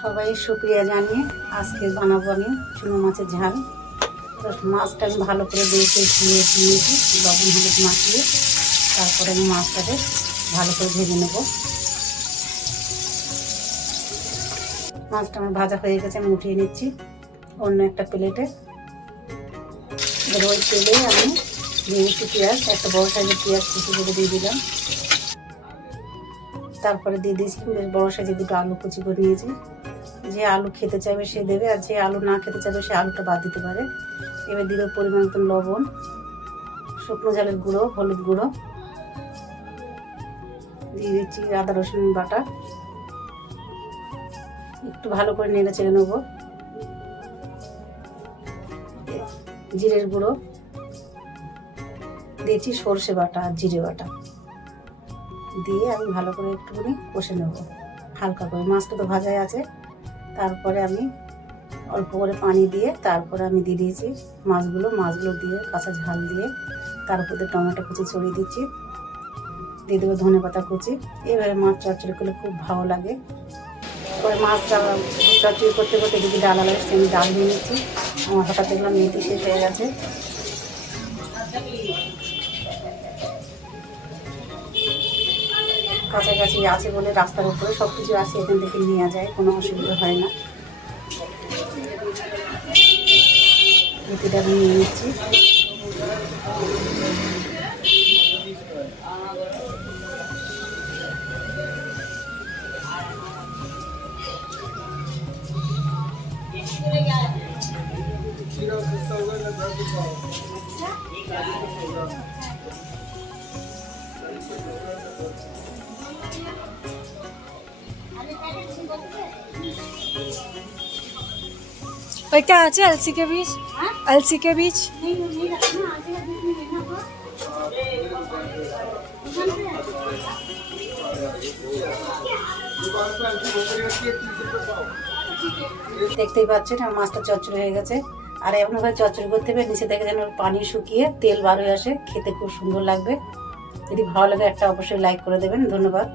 সবাই শুক্রিয়া জানিয়ে আজকে বানাবো আমি চুনো মাছের ঝাল। তো মাছটা আমি ভালো করে বেছে ধুয়ে নিয়েছি, লবণ হলুদ মাখিয়ে। তারপরে আমি মাছটাকে ভালো করে ভেজে নেব। মাছটা আমার ভাজা হয়ে গেছে, আমি উঠিয়ে নিচ্ছি অন্য একটা প্লেটে। এবার ওই তেলে আমি দিয়েছি পেঁয়াজ, একটা বড় সাইজের পেঁয়াজ কুচি করে দিয়ে দিলাম। তারপরে দিয়ে দিয়েছি বেশ বড় সাইজের দুটো আলু কুচি করে নিয়েছি। যে আলু খেতে চাইবে সে দেবে, আর যে আলু না খেতে চাইবে সে আলুটা বাদ দিতে পারে। এবার দিলে পরিমাণ মতন লবণ, শুকনো ঝালের গুঁড়ো, হলুদ গুঁড়ো দিয়ে দিচ্ছি, আদা রসুন বাটা। একটু ভালো করে নেড়ে চেড়ে নেবো। জিরের গুঁড়ো দিয়েছি, সর্ষে বাটা আর জিরে বাটা দিয়ে আমি ভালো করে একটুখানি কষে নেব হালকা করে। মাছটা তো ভাজাই আছে। তারপরে আমি অল্প করে পানি দিয়ে তারপরে আমি দিয়ে দিয়েছি মাছগুলো দিয়ে কাঁচা ঝাল দিয়ে তার উপর দিয়ে টমেটো কুচি ছড়িয়ে দিচ্ছি, দিয়ে দেবো ধনে পাতা কুচি। এইভাবে মাছ চচ্চড়ি করলে খুব ভালো লাগে। পরে মাছটা চচ্চড়ি করতে করতে যদি ডাল আলা আসছে, আমি ডাল দিয়ে নিচ্ছি। আমার হঠাৎ দেখলাম মেথি শেষ হয়ে গেছে। কাছাকাছি আছে বলে রাস্তার উপরে সব কিছু আছে, এখান থেকে নেওয়া যায়, কোনো অসুবিধা হয় না। মেথিটা আমি নিয়ে নিচ্ছি। ওইটা আছে अलसी के बीज, अलसी के बीज দেখতেই পাচ্ছেন আমার মাছটা চচ্চড়ি হয়ে গেছে। আর এমনভাবে চচ্চড়ি করতে হবে নিচে থেকে যেন পানি শুকিয়ে তেল বার হয়ে আসে, খেতে খুব সুন্দর লাগবে। যদি ভালো লাগে একটা অবশ্যই লাইক করে দেবেন। ধন্যবাদ।